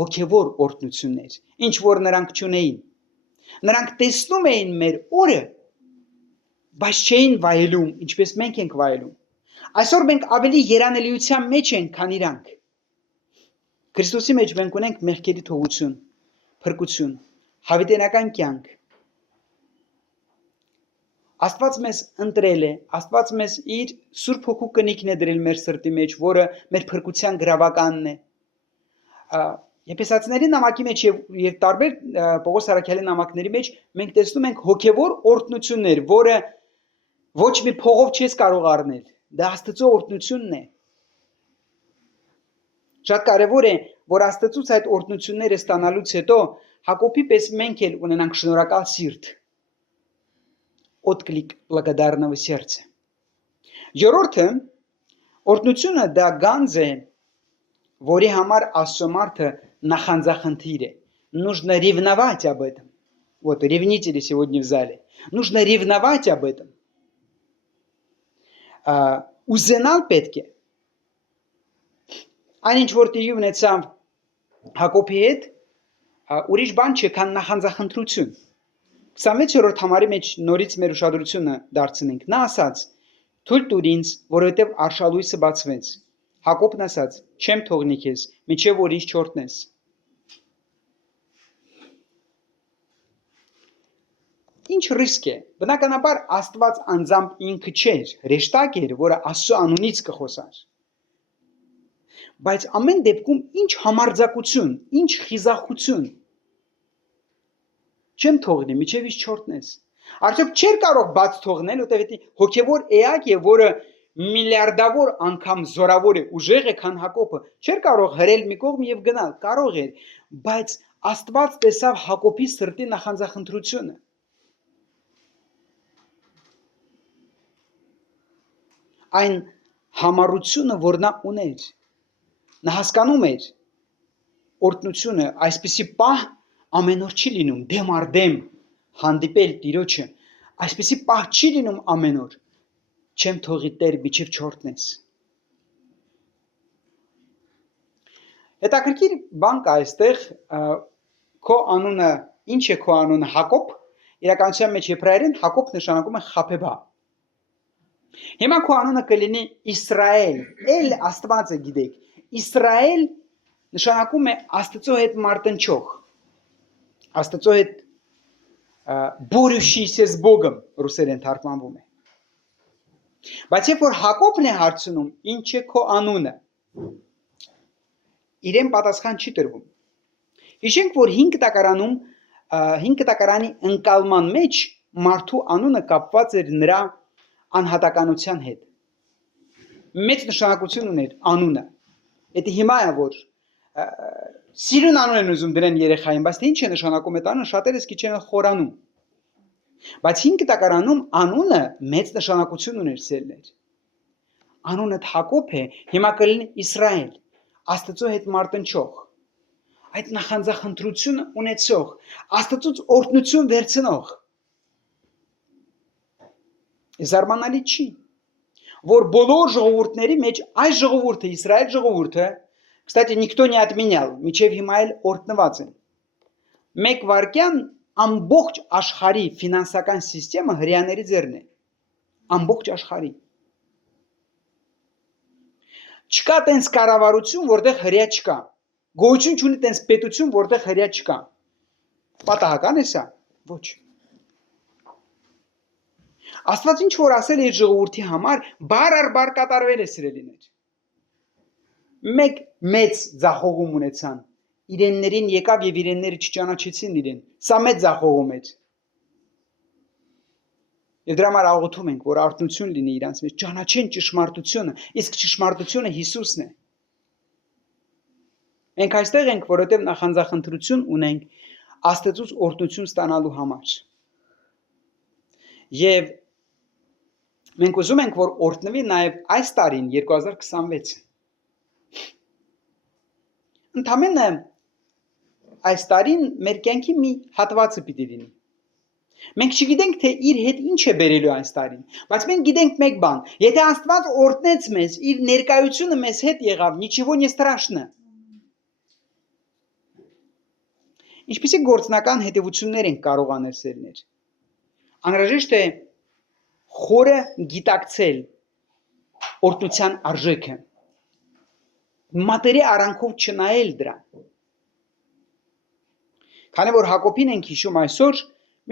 հոգևոր օրհնություններ, ինչ որ նրանք չունեին։ Նրանք տեսնում էին մեր օրը, բայց չէին վայելում, ինչպես մենք ենք վայելում։ Այսօր մենք ավելի երանելիության մեջ ենք, քան իրանք։ Քրիստոսի մեջ մենք ունենք մեղքերի թողություն, փրկություն, հավիտենական կյանք։ Աստված մեզ ընտրել է, Աստված մեզ իր Սուրբ Հոգու կնիքն է դրել մեր սրտի մեջ, որը մեր փրկության գրավականն է։ Եփեսացիների նամակի մեջ եւ տարբեր Պողոս Արաքյալի նամակների մեջ մենք տեսնում ենք հոգևոր օրհնություններ, որը ոչ մի փողով չես կարող առնել։ Դա Աստծո օրհնությունն է։ Շատ կարևոր է, որ Աստծուց այդ օրհնությունները ստանալուց հետո Հակոբի պես մենք էլ ունենանք շնորհակալ սիրտ։ отклик благодарного сердца. Երրորդը օրհնությունը դա գանձ է, որի համար Աստծո մարդը նախանձախնդիր է. нужно ревновать об этом. Вот ревнители сегодня в зале. Нужно ревновать об этом. Ուզենալ պետք է։ Այն ինչ որ տիրի ունեցավ Հակոբի հետ, ուրիշ բան չէ, քան նախանձախնդրություն։ 26-րդ համարի մեջ նորից մեր ուշադրությունը դարձնենք։ Նա ասաց. «Թույլ տուր ինձ, որովհետև արշալույսը բացվեց»։ Հակոբն ասաց. «Չեմ թողնի քեզ, մինչև որ ինձ չորտնես»։ Ինչ ռիսկ է։ Բնականաբար Աստված անձամբ ինքը չէր, հրեշտակ էր, որը Աստծո անունից կխոսար։ Բայց ամեն դեպքում ինչ համարձակություն, ինչ խիզախություն։ Չեմ թողնի, մինչև ինձ չորտնես։ Արդյոք չէր կարող բաց թողնել, որտեղ հոգևոր էակ է, որը միլիարդավոր անգամ զորավոր է, ուժեղ է, քան Հակոբը, չէր կարող հրել մի կողմ եւ գնալ, կարող էր, բայց Աստված տեսավ Հակոբի սրտի նախանձախնդրությունը։ Այն համառությունը, որ նա ուներ, նա հասկանում էր օրհնությունը, այսպիսի պահ ամեն օր չի լինում, դեմ առ դեմ հանդիպել Տիրոջը, այսպիսի պահ չի լինում ամեն օր, չեմ թողի Տեր միջև չորտնես։ Հետաքրքիր բան կա այստեղ, քո անունը, ինչ է քո անունը Հակոբ, իրականության մեջ եբրայերեն Հակոբ նշանակում է խաբեբա։ Հիմա քո անունը կլինի Իսրայել, էլ Աստվածը գիտեք, Իսրայել նշանակում է Աստծո հետ մարտնչող, Աստծո հետ բորющийся с Богом ռուսերեն թարգմանվում է։ Բայց երբ որ Հակոբն է հարցնում, ինչ է քո անունը, իրեն պատասխան չի տրվում։ Հիշենք, որ 5 տակարանի ընկալման մեջ մարդու անունը կապված էր նրա անհատականության հետ։ Մեծ նշանակություն ուներ անունը։ Դա հիմա է որ սիրուն անուն են ուզում դրեն երեխային, բայց թե ինչ է նշանակում այդ անունը, շատերս քիչ են խորանում։ Բայց 5 տակարանում անունը մեծ նշանակություն ուներ սերներ։ Անունը Հակոբ է, հիմա կլինի Իսրայել, Աստծո հետ մարտնչող, այդ նախանձախնդրությունը ունեցող, Աստծուց օրհնություն վերցնող։ Զարմանալի չի, որ բոլոր ժողովուրդների մեջ այս ժողովուրդը, Իսրայել ժողովուրդը, կստати, никто не отменял, միջև հիմա էլ օրհնված են։ Մեկ վարքյան ամբողջ աշխարհի ֆինանսական համակարգը հрьяաների ձեռն է։ Ամբողջ աշխարհի։ Չկա տենց կառավարություն, որտեղ հрья չկա։ Գոյություն չունի տենց պետություն, որտեղ հрья չկա։ Պատահական է սա։ Ոչ։ Աստված ինչ որ ասել է իր ժողովրդի համար, բար առ բար կատարվել է սիրելիներ։ Մեկ մեծ ձախողում ունեցան։ Իրեններին եկավ եւ իրենները չճանաչեցին իրեն։ Սա մեծ ձախողում էր։ Եվ դրա համար աղոթում ենք, որ արթնություն լինի իրանց մեջ, ճանաչեն ճշմարտությունը, իսկ ճշմարտությունը Հիսուսն է։ Մենք այստեղ ենք, որովհետև նախանձախնդրություն ունենք Աստծուց օրհնություն ստանալու համար։ Եվ մենք ուզում ենք, որ օրհնվի նաև այս տարին 2026-ը։ Ընդամենը այս տարին մեր կյանքի մի հատվածը պիտի լինի։ Մենք չգիտենք, թե իր հետ ինչ է բերելու այս տարին, բայց մենք գիտենք մեկ բան. եթե Աստված օրհնեց մեզ, իր ներկայությունը մեզ հետ եղավ, ничего не страшно։ Ինչպիսի գործնական հետևություններ ենք կարող անել սերներ։ Անհրաժեշտ է խորը գիտակցել օրհնության արժեքը։ Մատերի արանքով չնայել դրան։ Քանի որ Հակոբին ենք հիշում այսօր,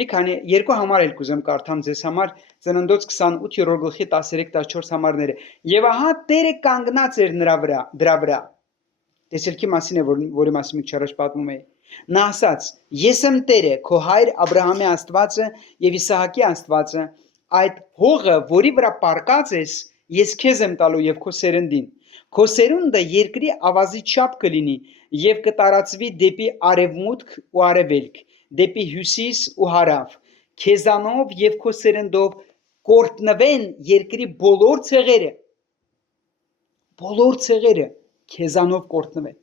մի քանի երկու համար էլ կուզեմ կարդամ ձեզ համար Ծննդոց 28-րդ գլխի 13-14 համարները։ Եվ ահա Տերը կանգնած էր դրա վրա։ Տեսելքի մասին է, որի մասին մի քիչ առաջ պատմում էի։ Նա ասաց. Ես եմ Տերը, քո հայր Աբրահամի Աստվածը եւ Իսահակի Աստվածը, այդ հողը, որի վրա պարկած ես, ես քեզ եմ տալու եւ քո սերնդին։ Քո սերունդը երկրի ավազի չափ կլինի եւ կտարածվի դեպի արևմուտք ու արևելք, դեպի հյուսիս ու հարավ, քեզանով եւ քո սերնդով կորտնվեն երկրի բոլոր ցեղերը քեզանով կորտնվեն։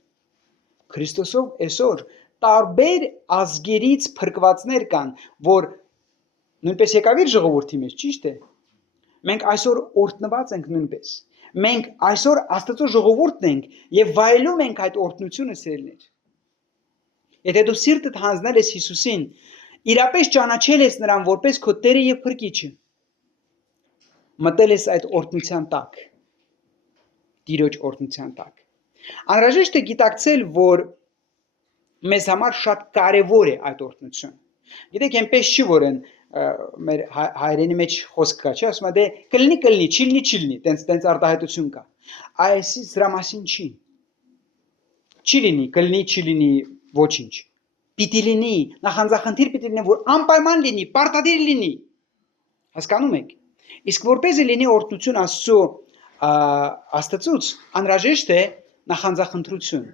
Քրիստոսով այսօր տարբեր ազգերից փրկվածներ կան, որ նույնպես եկավ իր ժողովրդի մեջ, ճիշտ է։ Մենք այսօր օրտնված ենք նույնպես։ Մենք այսօր Աստծո ժողովուրդն ենք եւ վայելում ենք այդ օրտնությունը սերներ։ Եթե դու սիրտդ հանձնել ես Հիսուսին, իրապես ճանաչել ես նրան որպես քո Տերը եւ Փրկիչը, մտել ես այդ օրտնության տակ, Տիրոջ օրտնության տակ։ Անհրաժեշտ է գիտակցել, որ մեզ համար շատ կարևոր է այդ օրտնությունը։ Գիտեք, այնպես չի որ են մեր հայերենի մեջ խոսք կա, չէ՞, ասում է դե կլինի, չլինի, տենց արտահայտություն կա։ Այս դրա մասին չի։ Չի լինի, կլինի, ոչինչ։ Պիտի լինի, նախանձախնդիր պիտի լինի, որ անպայման լինի, պարտադիր լինի։ Հասկանում եք։ Իսկ որպեսզի լինի օրհնություն Աստծուց, անհրաժեշտ է նախանձախնդրություն։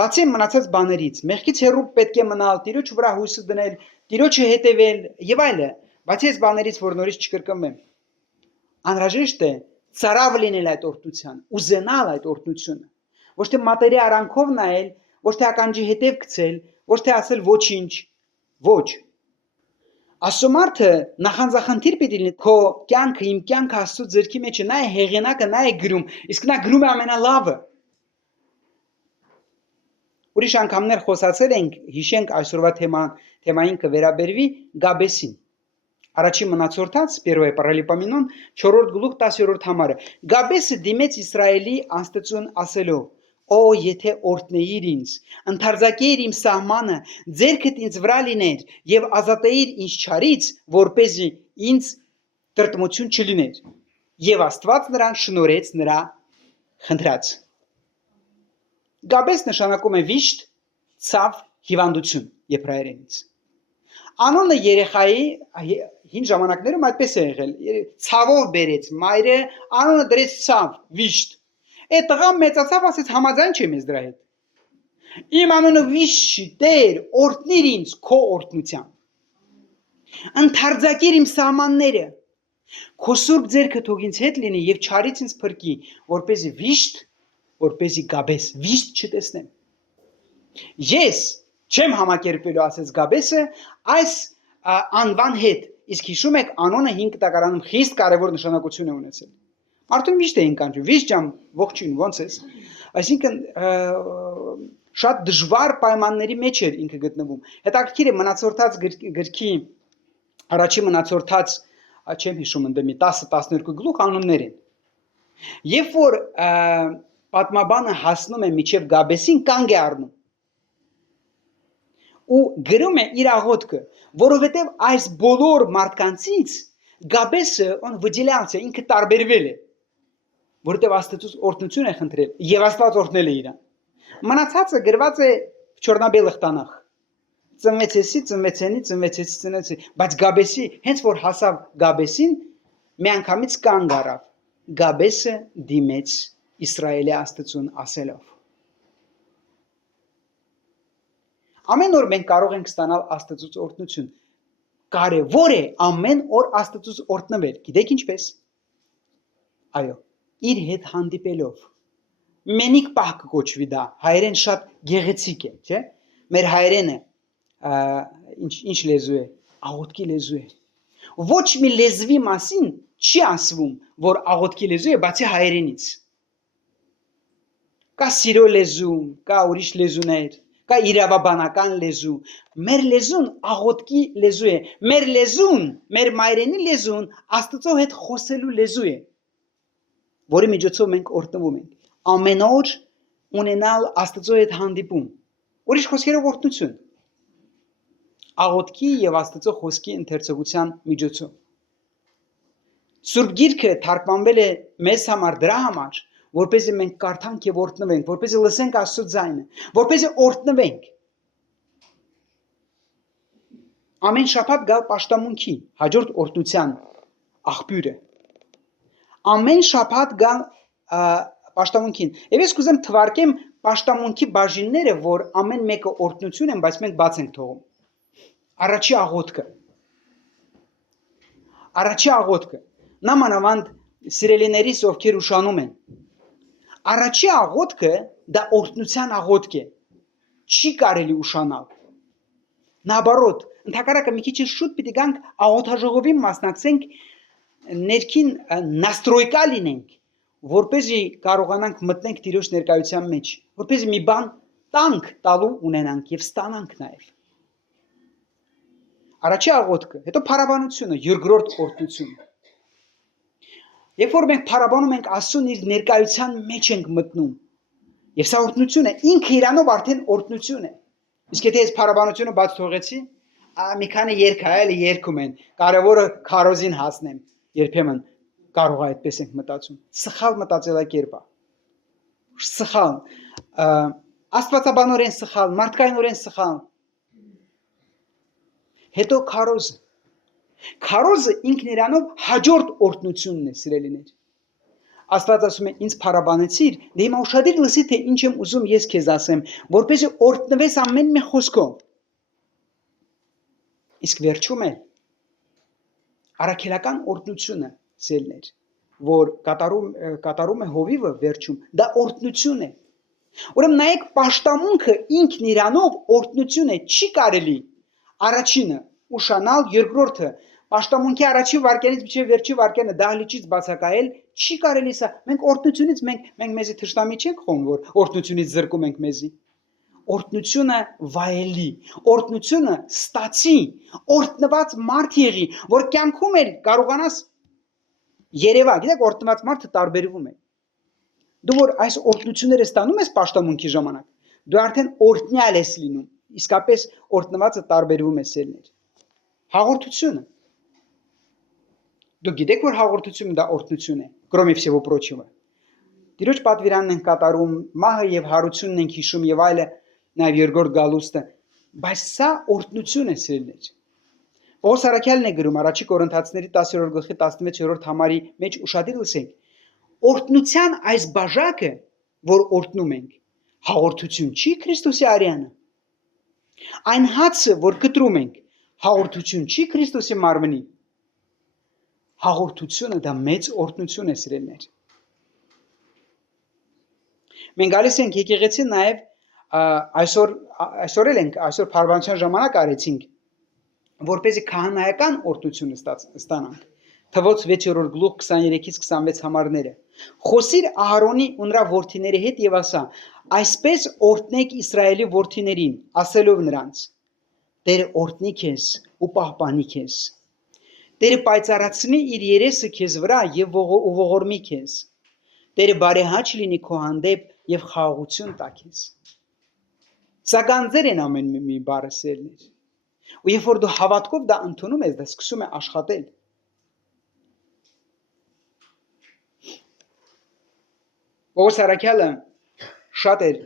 Բացի մնացած բաներից, մեղքից հեռու պետք է մնալ, Տիրոջ վրա հույսը դնել, Տիրոջը հետևել եւ այլը, բացի այս բաներից, որ նորից չկրկնվեմ։ Անհրաժեշտ է ծարավ լինել այդ օրհնության, ուզենալ այդ օրհնությունը, ոչ թե մատերի արանքով նայել, ոչ թե ականջի հետև գցել, ոչ թե ասել ոչինչ, ոչ։ Ասոմարթը նախանձախնդիր պիտի լինի քո կյանքը, իմ կյանքը Աստծո ձեռքի մեջ է, նա է հեղինակը, նա է գրում, իսկ նա գրում է ամենալավը։ Ուրիշ անգամներ խոսացել ենք, հիշենք այսօրվա թեմային կվերաբերվի Գաբեսին։ Առաջին մնացորդած Պերոյ Պարալիպամինոն 4-րդ գլուխ 10-րդ համարը։ Գաբեսը դիմեց Իսրայելի Աստծուն ասելով. «Օ, եթե օրհնեիր ինձ, ընդարձակեիր իմ սահմանը, ձեռքդ ինձ վրա լիներ եւ ազատեիր ինձ չարից, որպեսզի ինձ տրտմություն չլիներ»։ Եվ Աստված նրան շնորհեց նրա խնդրած։ Գաբես նշանակում է վիշտ, ցավ, հիվանդություն եբրայերենից։ Անոնը երեխայի հին ժամանակներում այդպես է եղել, ցավով բերեց, մայրը անոնը դրեց ցավ, վիշտ։ Այդ տղան մեծացավ, ասեց համաձայն չեմ ես դրա հետ։ Իմ անունը վիշտ չի, Տեր, օրհնիր ինձ քո օրհնությամբ։ Ընդարձակիր իմ սահմանները։ Քո սուրբ ձեռքը թող ինձ հետ լինի եւ չարից ինձ փրկի, որպեսզի վիշտ, որպեսզի Գաբես վիշտ չտեսնեմ։ Ես չեմ համակերպելու, ասեց Գաբեսը, այս անվան հետ, իսկ հիշում եք, անոնը 5 տակարանում խիստ կարևոր նշանակություն է ունեցել։ Մարդուն վիշտ էին կանչում, վիշտ ջան, ողջույն, ոնց ես։ Այսինքն շատ դժվար պայմանների մեջ էր ինքը գտնվում։ Հետաքրքիր է մնացորդած գրքի առաջի մնացորդած, չեմ հիշում ընդդեմի 10-12 գլուխ անուններ են։ Երբ որ պատմաբանը հասնում է միջև Գաբեսին, կանգ է առնում ու գրում է իր աղոթքը, որովհետև այս բոլոր մարդկանցից Գաբեսը վդիլյալցիա ինքը տարբերվել է, որովհետև Աստծուց օրհնություն է խնդրել եւ Աստված օրհնել է իրան։ Մնացածը գրված է Չորնաբելախ տանախ։ Ծնվեցի, բայց Գաբեսի, հենց որ հասավ Գաբեսին, միանգամից կանգ առավ։ Գաբեսը դիմեց Իսրայելի Աստծուն ասելով. Ամեն օր մենք կարող ենք ստանալ Աստծուց օրհնություն։ Կարևոր է ամեն օր Աստծուց օրհնվել։ Գիտեք ինչպես։ Այո, իր հետ հանդիպելով։ Մենիկ պահ կոչվի դա, հայերեն շատ գեղեցիկ է, չէ՞։ Մեր հայերենը ինչ լեզու է, աղոթքի լեզու է։ Ոչ մի լեզվի մասին չի ասվում, որ աղոթքի լեզու է, բացի հայերենից։ Կա սիրո լեզու, կա ուրիշ լեզուներ, կա իրավաբանական լեզու։ Մեր լեզուն աղոթքի լեզու է։ Մեր լեզուն, մեր մայրենի լեզուն Աստծո հետ խոսելու լեզու է, որի միջոցով մենք օրհնվում ենք։ Ամեն օր ունենալ Աստծո հետ հանդիպում։ Ուրիշ խոսքերով օրհնություն։ Աղոթքի եւ Աստծո խոսքի ընթերցողության միջոցով։ Սուրբ Գիրքը թարգմանվել է մեզ համար դրա համար, որպեսզի մենք կարդանք եւ օրհնվենք, որպեսզի լսենք Աստծո ձայնը, որպեսզի օրհնվենք։ Ամեն շաբաթ գալ պաշտամունքի, հաջորդ օրհնության աղբյուրը։ Ամեն շաբաթ գալ պաշտամունքին։ Եվ ես կուզեմ թվարկեմ պաշտամունքի բաժինները, որ ամեն մեկը օրհնություն են, բայց մենք բաց ենք թողում։ Առաջի աղոթքը։ Առաջի աղոթքը նամանավանդ սիրելիներիս ովքեր ուշանում են։ Առաջի աղոթքը դա օրհնության աղոթք է։ Չի կարելի ուշանալ։ Наоборот, ընդհակառակը մի քիչ շուտ պիտի գանք աղոթաժողովին մասնակցենք, ներքին настройка լինենք, որպեսզի կարողանանք մտնենք Տիրոջ ներկայության մեջ, որպեսզի մի բան տանք տալու ունենանք եւ ստանանք նաեւ։ Առաջի աղոթքը, հետո փառաբանությունը, երկրորդ օրհնությունը։ Երբ որ մենք փառաբանում ենք Աստծուն իր ներկայության մեջ ենք մտնում, եւ սա օրհնություն է, ինքը իրանով արդեն օրհնություն է։ Իսկ եթե այս փառաբանությունը բաց թողեցի, մի քանի երգ այլ երգում են, կարևորը քարոզին հասնեմ, երբեմն կարող է այդպես ենք մտածում։ Սխալ մտածելակերպ է։ Սխալ, աստվածաբանորեն սխալ, մարդկայնորեն սխալ։ Հետո քարոզը։ Քարոզը ինքն իրանով հաջորդ օրհնությունն է, սիրելիներ։ Աստված ասում է ինձ փառաբանեցիր, դե հիմա ուշադիր լսի թե ինչ եմ ուզում ես քեզ ասեմ, որպեսզի օրհնվես ամեն մի խոսքով։ Իսկ վերջում է առաքելական օրհնությունը, սիրելիներ, որ կատարում է Հովիվը վերջում, դա օրհնություն է։ Ուրեմն նայեք, պաշտամունքը ինքն իրանով օրհնություն է, չի կարելի առաջինը ուշանալ, երկրորդը պաշտամունքի առաջի վարքյանից մինչև վերջի վարքյանը դահլիճից բացակայել չի կարելի սա։ Մենք օրհնությունից մենք մեզի թշնամի չենք խոմ, որ օրհնությունից զրկում ենք մեզի։ Օրհնությունը վայելի, օրհնությունը ստացի, օրհնված մարդ եղի, որ կյանքում էլ կարողանաս երևա, գիտեք, օրհնված մարդը տարբերվում է։ Դու որ այս օրհնությունները ստանում ես պաշտամունքի ժամանակ, դու արդեն օրհնյալ ես լինում, իսկապես օրհնվածը տարբերվում է սերներ։ Հաղորդությունը։ Դու գիտեք, որ հաղորդությունը դա օրհնություն է, կրոմի всего прочего։ Տիրոջ պատվիրանն ենք կատարում, մահը եւ հարությունն ենք հիշում եւ այլը, նաեւ երկրորդ գալուստը, բայց սա օրհնություն է սիրելիներ։ Պողոս առաքյալն է գրում առաջի Կորինթացիների 10-րդ գլխի 16-րդ համարի մեջ ուշադիր լսենք։ Օրհնության այս բաժակը, որ օրհնում ենք, հաղորդություն չի Քրիստոսի արյանը։ Այն հացը, որ կտրում ենք, հաղորդություն չի Քրիստոսի մարմնի։ Հաղորդությունը դա մեծ օրհնություն է սիրելիներ։ Մենք գալիս ենք եկեղեցի նաև այսօր փառաբանության ժամանակ արեցինք, որպեսզի քահանայական օրհնություն ստանանք։ Թվոց 6-րդ գլուխ 23-ից 26 համարները։ Խոսիր Ահարոնի ու նրա որդիների հետ եւ ասա. այսպես օրհնեք Իսրայելի որդիներին, ասելով նրանց. Տերը օրհնի քեզ ու պահպանի քեզ։ Տերը պայծառացնի իր երեսը քեզ վրա եւ ողորմի քեզ։ Տերը բարեհաճ լինի քո հանդեպ եւ խաղաղություն տա քեզ։ Սա գանձեր են ամեն մի բառը սերներ։ Ու երբ որ դու հավատքով դա ընդունում ես, դա սկսում է աշխատել։ Պողոս առաքյալը շատ էր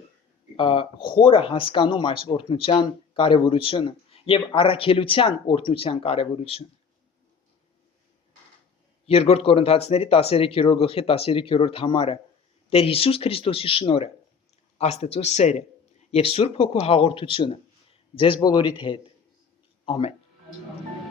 խորը հասկանում այս օրհնության կարևորությունը եւ առաքելության օրհնության կարևորությունը։ Երկրորդ Կորինթացիների 13-րդ գլխի 13-րդ համարը Տեր Հիսուս Քրիստոսի շնորհը, Աստծո սերը եւ Սուրբ Հոգու հաղորդությունը ձեզ բոլորիդ հետ։ Ամեն։